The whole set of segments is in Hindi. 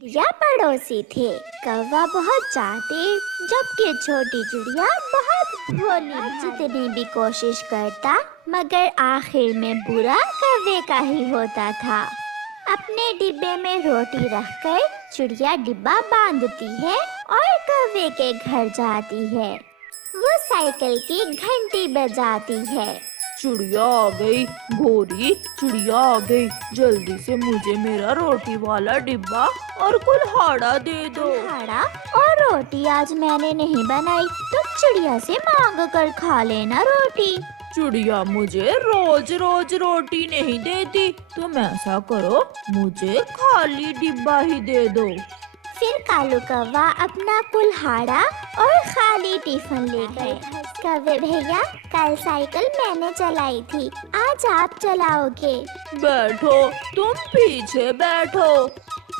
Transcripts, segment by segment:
चिड़िया पड़ोसी थे। कौवा बहुत चालाक जबकि छोटी चिड़िया बहुत भोली। जितनी भी कोशिश करता मगर आखिर में बुरा कौवे का ही होता था। अपने डिब्बे में रोटी रखकर चिड़िया डिब्बा बांधती है और कौवे के घर जाती है। वो साइकिल की घंटी बजाती है। चिड़िया आ गई, गोरी चिड़िया आ गई, जल्दी से मुझे मेरा रोटी वाला डिब्बा और कुल्हाड़ा दे दो। कुल्हाड़ा और रोटी आज मैंने नहीं बनाई, तो चिड़िया से मांग कर खा लेना रोटी। चिड़िया मुझे रोज रोज रोटी नहीं देती, तुम ऐसा करो मुझे खाली डिब्बा ही दे दो। फिर कालू कौवा अपना कुल्हाड़ा और खाली टिफिन ले गए। कौवे भैया, कल साइकिल मैंने चलाई थी, आज आप चलाओगे। बैठो, तुम पीछे बैठो।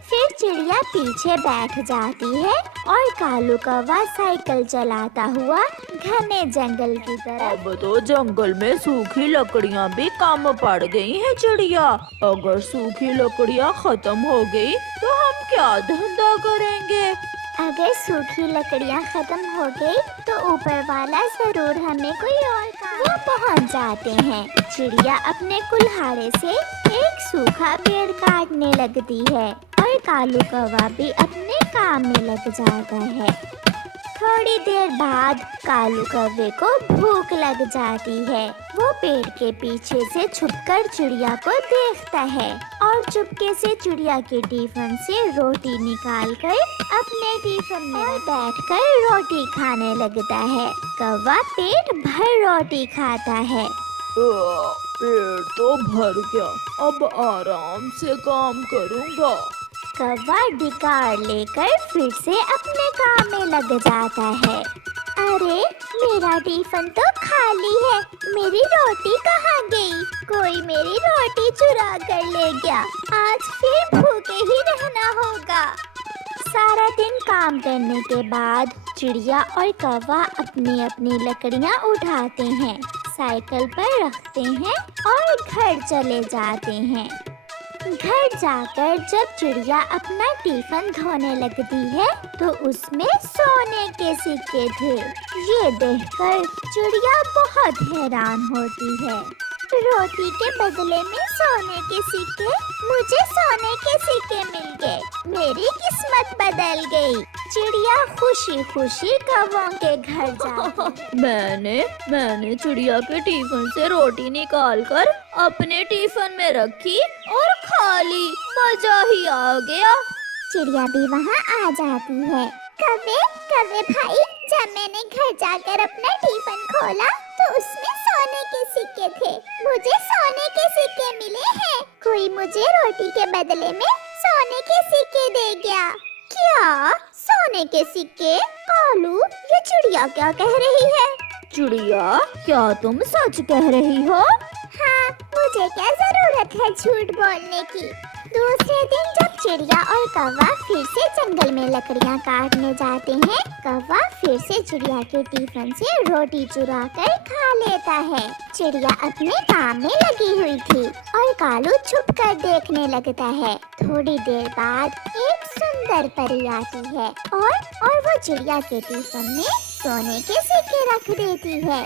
फिर चिड़िया पीछे बैठ जाती है और कालू कौवा साइकिल चलाता हुआ घने जंगल की तरफ। अब तो जंगल में सूखी लकड़ियाँ भी कम पड़ गई हैं चिड़िया। अगर सूखी लकड़ियाँ खत्म हो गई तो हम क्या धंधा करेंगे? अगर सूखी लकड़ियाँ खत्म हो गई तो ऊपर वाला जरूर हमें कोई और काम। वो पहुँच जाते हैं। चिड़िया अपने कुल्हाड़े से एक सूखा पेड़ काटने लगती है और कालू कौवा भी अपने काम में लग जाता है। थोड़ी देर बाद कालू कौवे को भूख लग जाती है। वो पेड़ के पीछे से छुपकर चिड़िया को देखता है और चुपके से चिड़िया के टिफिन से रोटी निकालकर अपने टिफिन में बैठकर रोटी खाने लगता है। कौवा पेट भर रोटी खाता है। पेट तो भर गया, अब आराम से काम करूँगा। कौवा डिकार लेकर फिर से अपने काम में लग जाता है। अरे, मेरा टिफिन तो खाली है, मेरी रोटी कहाँ गई? कोई मेरी रोटी चुरा कर ले गया। आज फिर भूखे ही रहना होगा। सारा दिन काम करने के बाद चिड़िया और कौवा अपनी अपनी लकड़ियाँ उठाते हैं, साइकिल पर रखते हैं और घर चले जाते हैं। घर जाकर जब चिड़िया अपना टिफिन धोने लगती है तो उसमें सोने के सिक्के थे। ये देखकर चिड़िया बहुत हैरान होती है। रोटी के बदले में सोने के सिक्के, मुझे सोने के सिक्के मिल गए, मेरी किस्मत बदल गई। चिड़िया खुशी खुशी कौवों के घर जाती। मैंने चिड़िया के टिफिन से रोटी निकालकर अपने टिफिन में रखी और खा ली, मजा ही आ गया। चिड़िया भी वहाँ आ जाती है। कौवे भाई, जब मैंने घर जाकर अपना टिफिन खोला तो उसमें सोने के सिक्के थे, मुझे सोने के सिक्के मिले हैं। कोई मुझे रोटी के बदले में सोने के सिक्के दे गया। क्या? सोने के सिक्के? कालू, ये चिड़िया क्या कह रही है? चिड़िया, क्या तुम सच कह रही हो? हाँ, मुझे क्या जरूरत है झूठ बोलने की। दूसरे दिन जब चिड़िया और कौवा फिर से जंगल में लकड़ियाँ काटने जाते हैं, कौवा फिर से चिड़िया के टिफिन से रोटी चुरा कर खा लेता है। चिड़िया अपने काम में लगी हुई थी और कालू छुप कर देखने लगता है। थोड़ी देर बाद एक सुंदर परी आती है और वो चिड़िया के टिफिन में सोने के सिक्के रख देती है।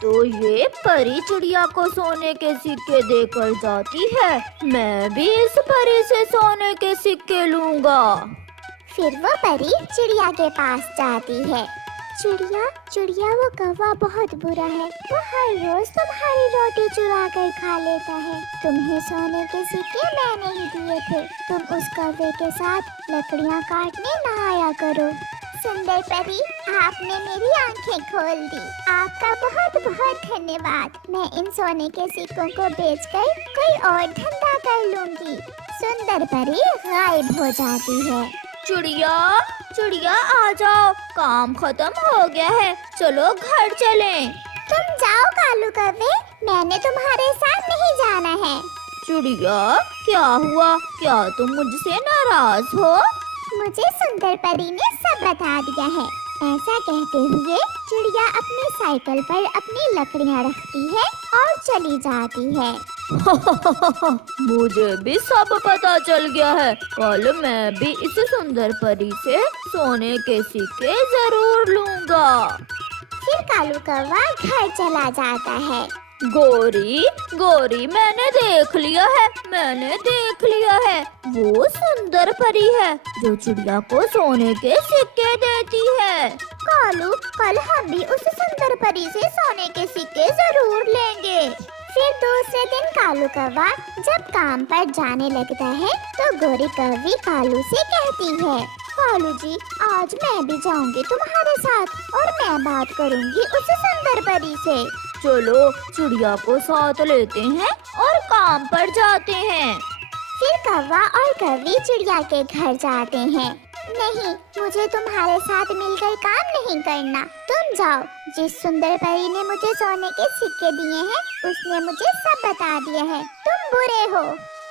तो ये परी चिड़िया को सोने के सिक्के देकर जाती है। मैं भी इस परी से सोने के सिक्के लूँगा। फिर वो परी चिड़िया के पास जाती है। चिड़िया, वो कौवा बहुत बुरा है, वो हर रोज तुम्हारी रोटी चुरा कर खा लेता है। तुम्हें सोने के सिक्के मैंने ही दिए थे, तुम उस कौवे के साथ लकड़ियाँ काटने ना आया करो। सुंदर परी, आपने मेरी आंखें खोल दी, आपका बहुत बहुत धन्यवाद। मैं इन सोने के सिक्कों को बेचकर कोई और धंधा कर लूंगी। सुंदर परी गायब हो जाती है। चिड़िया आ जाओ, काम खत्म हो गया है, चलो घर चलें। तुम जाओ कालू कौवे, मैंने तुम्हारे साथ नहीं जाना है। चिड़िया, क्या हुआ? क्या तुम मुझसे नाराज हो? मुझे सुंदर परी ने सब बता दिया है। ऐसा कहते हुए चिड़िया अपनी साइकिल पर अपनी लकड़ियाँ रखती है और चली जाती है। मुझे भी सब पता चल गया है। कल मैं भी इस सुंदर परी से सोने के सिक्के जरूर लूंगा। फिर कालू कौवा घर चला जाता है। गोरी गोरी, मैंने देख लिया है। वो सुंदर परी है जो चिड़िया को सोने के सिक्के देती है। कालू, कल हम भी उस सुंदर परी से सोने के सिक्के जरूर लेंगे। फिर दूसरे दिन कालू कौवा जब काम पर जाने लगता है तो गोरी कौवी कालू से कहती है, कालू जी, आज मैं भी जाऊंगी तुम्हारे साथ और मैं बात करूंगी उस सुंदर परी से। चलो चिड़िया को साथ लेते हैं और काम पर जाते हैं। फिर कौवा और कौवी चिड़िया के घर जाते हैं। नहीं, मुझे तुम्हारे साथ मिलकर काम नहीं करना, तुम जाओ। जिस सुंदर परी ने मुझे सोने के सिक्के दिए हैं उसने मुझे सब बता दिया है, तुम बुरे हो।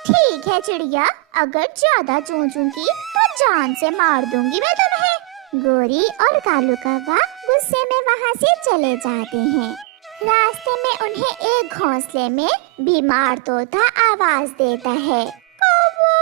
ठीक है चिड़िया, अगर ज्यादा चूचूंगी तो जान से मार दूंगी मैं तुम्हें। गोरी और कालू कौवा गुस्से में वहाँ से चले जाते हैं। रास्ते में उन्हें एक घोंसले में बीमार तोता आवाज देता है, कौवा,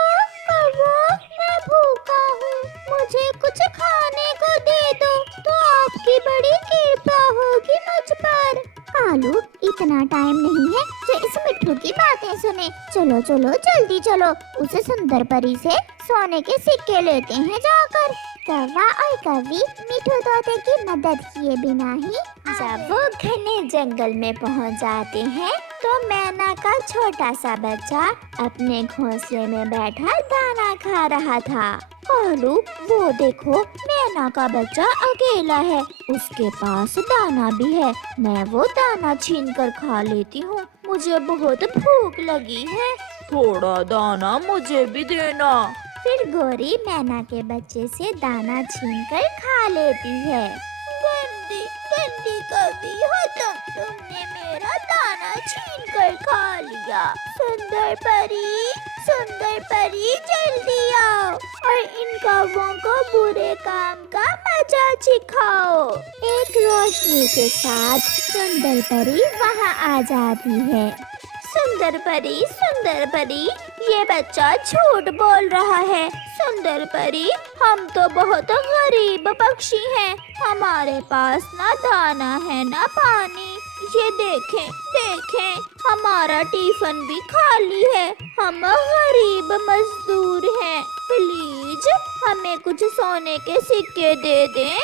कौवा, मैं भूखा हूँ, मुझे कुछ खाने को दे दो तो आपकी बड़ी कृपा होगी मुझ पर। कालू, इतना टाइम नहीं है जो इस मिट्ठू की बातें सुने। चलो चलो जल्दी चलो, उस सुंदर परी से सोने के सिक्के लेते हैं जाकर। कौवा और कौवी मिट्ठू तोते की मदद किए बिना ही जब वो घने जंगल में पहुंच जाते हैं तो मैना का छोटा सा बच्चा अपने घोंसले में बैठा दाना खा रहा था। कालू, वो देखो, मैना का बच्चा अकेला है, उसके पास दाना भी है। मैं वो दाना छीन कर खा लेती हूँ, मुझे बहुत भूख लगी है। थोड़ा दाना मुझे भी देना। फिर गोरी मैना के बच्चे से दाना छीनकर खा लेती है। गंदी गंदी कौवी हो तुमने मेरा दाना छीनकर खा लिया। सुंदर परी जल्दी आओ और इन कौवों को बुरे काम का मजा सिखाओ। एक रोशनी के साथ सुंदर परी वहाँ आ जाती है। सुंदर परी, ये बच्चा झूठ बोल रहा है। सुंदर परी, हम तो बहुत गरीब पक्षी हैं, हमारे पास ना दाना है ना पानी। ये देखें, हमारा टिफिन भी खाली है, हम गरीब मजदूर हैं। प्लीज हमें कुछ सोने के सिक्के दे दें।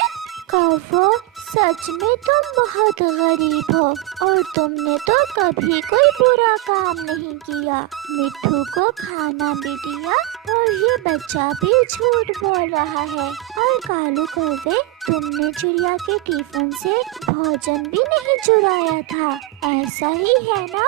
कौवा, सच में तुम बहुत गरीब हो और तुमने तो कभी कोई बुरा काम नहीं किया। मिट्ठू को खाना भी दिया और ये बच्चा भी झूठ बोल रहा है। और कालू कौवे, तुमने चिड़िया के टिफिन से भोजन भी नहीं चुराया था, ऐसा ही है ना?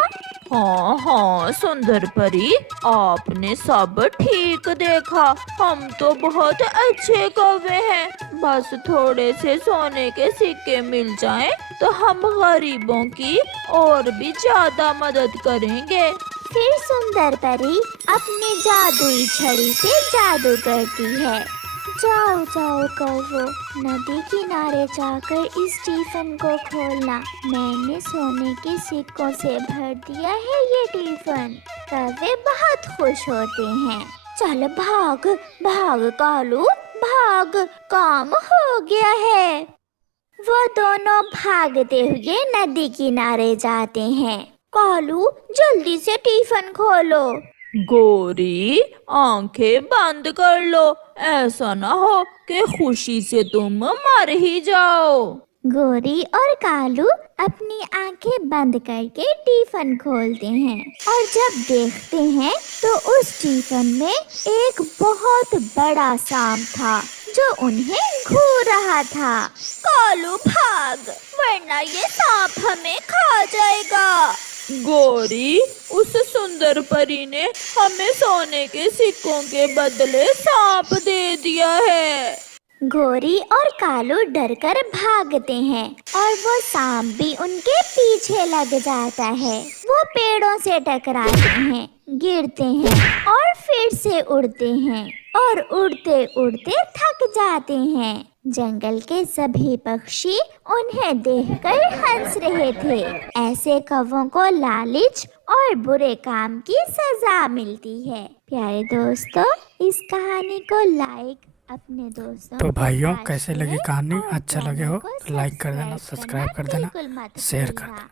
हाँ सुंदर परी, आपने सब ठीक देखा। हम तो बहुत अच्छे कौवे हैं, बस थोड़े से सोने के सिक्के मिल जाएं तो हम गरीबों की और भी ज्यादा मदद करेंगे। फिर सुंदर परी अपनी जादुई छड़ी से जादू करती है। जाओ कौवो, नदी किनारे जाकर इस टिफिन को खोलना, मैंने सोने के सिक्कों से भर दिया है ये टिफिन। कौवे बहुत खुश होते हैं। चल भाग कालू भाग, काम हो गया है। वो दोनों भागते हुए नदी किनारे जाते हैं। कालू, जल्दी से टिफिन खोलो। गोरी, आंखें बंद कर लो, ऐसा ना हो कि खुशी से तुम मर ही जाओ। गोरी और कालू अपनी आंखें बंद करके टिफिन खोलते हैं और जब देखते हैं तो उस टिफिन में एक बहुत बड़ा सांप था जो उन्हें घूर रहा था। कालू भाग, वरना ये सांप हमें खा जाएगा। गोरी, उस सुंदर परी ने हमें सोने के सिक्कों के बदले सांप दे दिया है। गोरी और कालू डरकर भागते हैं और वो सांप भी उनके पीछे लग जाता है। वो पेड़ों से टकराते हैं, गिरते हैं और फिर से उड़ते हैं और उड़ते उड़ते थक जाते हैं। जंगल के सभी पक्षी उन्हें देखकर हंस रहे थे। ऐसे कौवों को लालिच और बुरे काम की सजा मिलती है। प्यारे दोस्तों, इस कहानी को लाइक, अपने दोस्तों तो के भाइयों, साथ कैसे शेयर लगी कहानी? और अच्छा लगे चैनल हो को तो लाइक कर देना, सब्सक्राइब कर देना, बिल्कुल मत शेयर कर भूलना। देना।